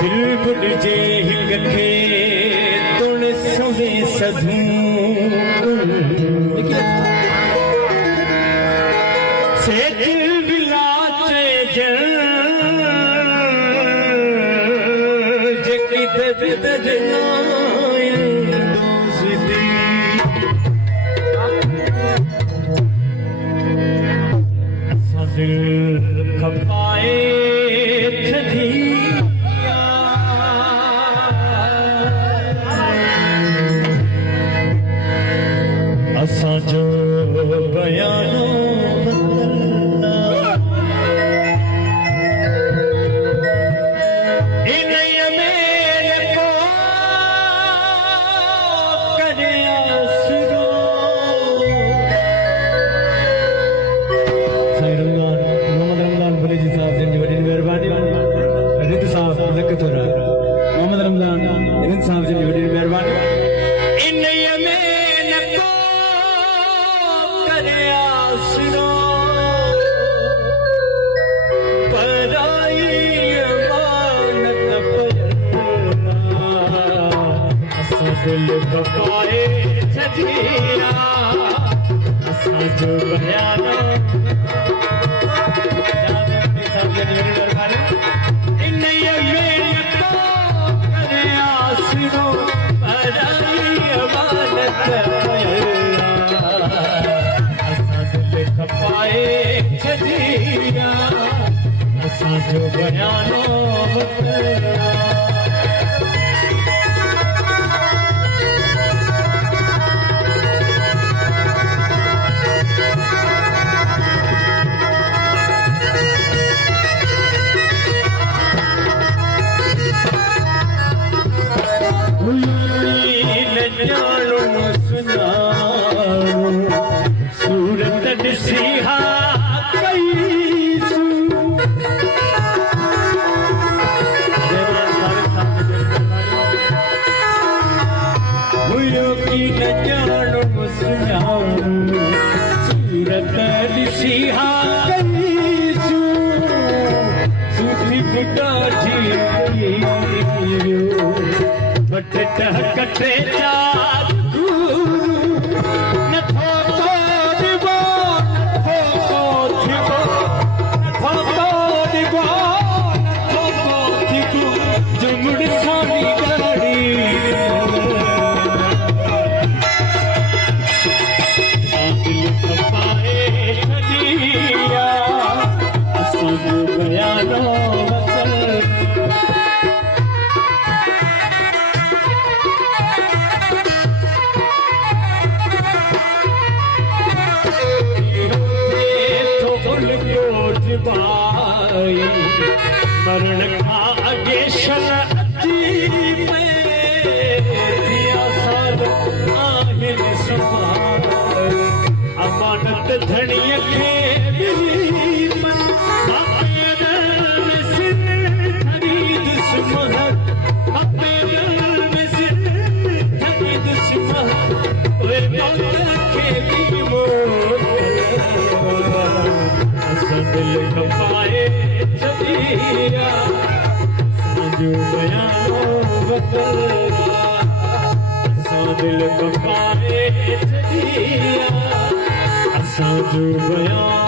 दिल बुझे हिक खे तुण सवे सधूं सेठ विलाचे जन जेकी दर्द जनायन दोस्ती दिल खपाए छदी असां जो बयानो मोहम्मद रमजान इन्हनि साहब जी वॾी महिरबानी इन में न को करे आसरो पराई अमानत पयना असां दिल खपाए छॾिया असां जो बयानो जो बयानो सूरत ॾिसी हा सूरत ॾिसी हा सुठी बुढाठी वट कटे नथो तोड़िबो नथो थिबो नथो तोड़िबो नथो थिबो जुमड़ सानी गाड़ी मरण खां अॻे शरअती में दिया साल आहिनि संभाल अमानत धणीअ खे दिल खपाए छॾिया असांजो बयानो बदलना असां दिल खपाए छॾिया असांजो बयानो